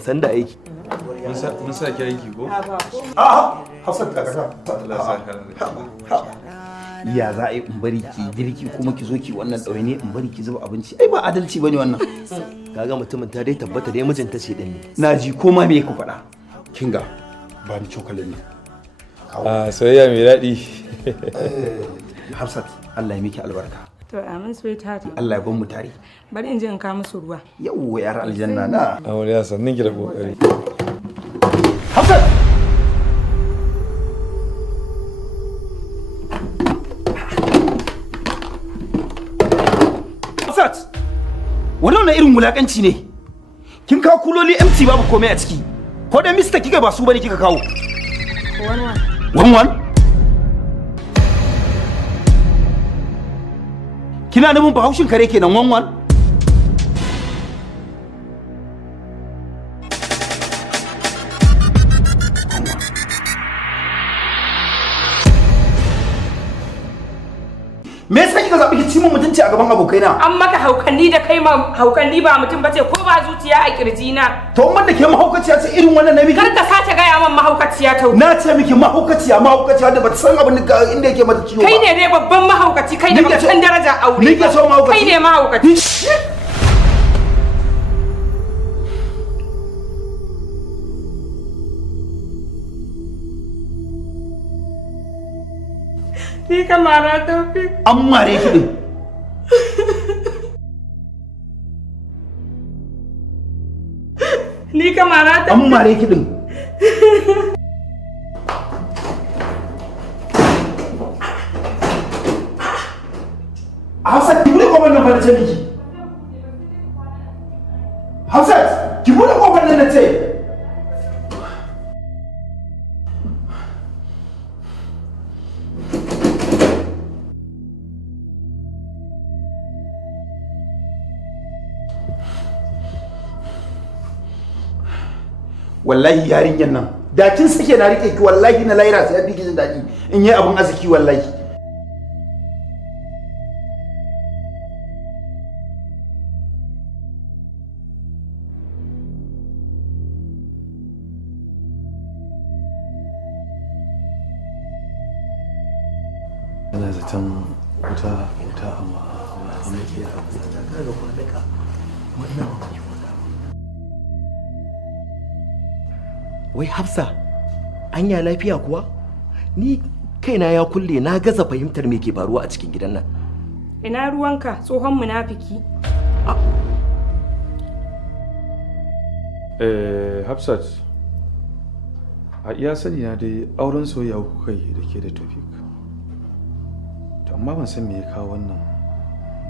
san da aiki mun sa ki aiki ko a'a Hafsat ka kasa Allah saka ya za a yi in bari ki girki kuma ki zo ki wannan ɗawaine in bari ki zuba abinci ai ba adalci bane wannan kaga mutumin ta dai tabbata dai mijinta ce din ne na ji koma me ku faɗa kinga ba ni cokalin ne soyayya mai daɗi Hafsat Allah ya miki albarka to amin sweetheart Allah ya ban mu tare bari in je in ka musu ruwa yawwa yar aljanna na amarya sannin ki da kokari Hafsat wannan irin wulakanci ne kin kawo kuloli empty babu komai a ciki ko da mista kika ba su bane kika kawo wan kina nufin bahaushin kare kenan wan me yasa kika zabi ki ci mun mutunci a gaban abokaina an maka haukanni da kai ma haukanni ba mutum bace ko ba zuciya a kirjina to mun da ke mahaukaciya ce irin wannan nabi kar ka sace gaya man mahaukaciya ta na ce miki mahaukaciya da bata san abin da inda yake mata ciwo kai ne dai babban mahaukaci kai da baka san daraja aure ni ke so mahaukaci kai ne mahaukaci Ni ka mara Taufik. An mare ki din. Ni ka mara Taufik. An mare ki din. Hafsat ki bude kofar nan ba na ce miki. Hafsat ki bude kofar nan na ce. Wallahi yarinyan nan da kin sake na rike ki wallahi na laira sai bi jin daɗi in yi abun arziki wallahi ana zaton wuta amma ke da kaga kwanaka wannan wai Hafsa anya lafiya kuwa ni kaina ya kulle na gaza fahimtar me ke faruwa a cikin gidan nan ina ruwanka tsohon munafiki Hafsat a iya sani na dai auren soyayya kuka yi da ke da Taufik to amma ban san me ya kawo wannan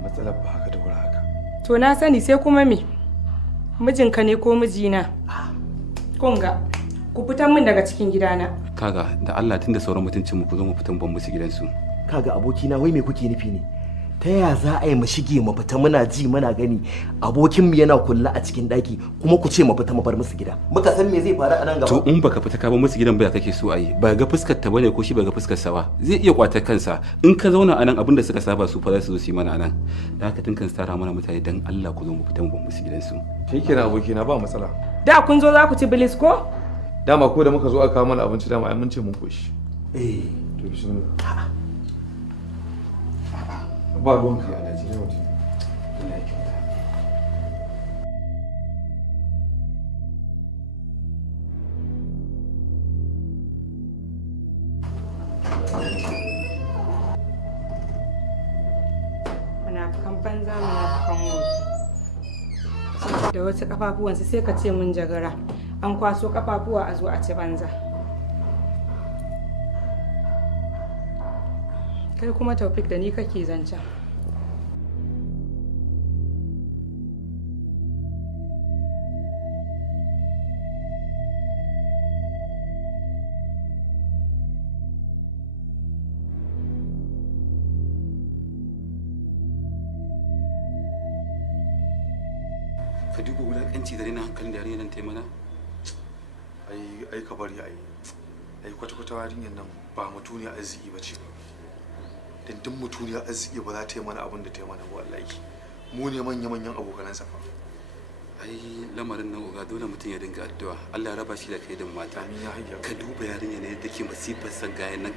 matsalar ba haka da wuri haka to na sani sai kuma me mijinka ne ko mijina kunga ku fitan min daga cikin gidana kaga da Allah tunda sauran mutuncin mu ku zo mu fitan ban musu gidansu kaga abokina wai me kuke nufi ne ta ya za a yi mu shige mu fita muna ji muna gani abokin mu yana kulla a cikin daki kuma ku ce mu fita mu bar musu gida muka san me zai faru a nan gaba to in baka fita ka bar musu gidan ba kake so ayi ba ga fuskar ta bane ko shi ba ga fuskar sa ba zai iya kwatar kansa in ka zauna a nan abinda suka saba su fa za su zo su yi mana nan da haka tun kan tsara mana mutane dan Allah ku zo mu fita mu bar musu gidansu shikenan abokina ba matsala da kun zo za ku ci bilis ko dama ko da muka zo aka kawo mana abinci dama ai mun ce mun koshi to bismillah ba ruwan kai alaji ne mutum Allah ya kyauta munafukan banza munafukan mu da wasu kafafuwansu sai ka ce mun jagara an kwaso kafafuwa a zo a ci banza kai kuma Taufik da ni kake zancen ka duba wulakanci da rena hankalin da yarinyar nan ta yi mana ai ka bari ai kwata-kwata yarinyar nan ba mutuniyar arziki ba ce dindin mutuniyar arziki ba za ta yi mana abin da ta yi mana wallahi mu ne manya-manyan abokanan safa ai lamarin nan uga dole mutum ya dinga addu'a Allah ya raba shi da kai da mata ka duba yarinya ne yadda ke masifar san gayan nan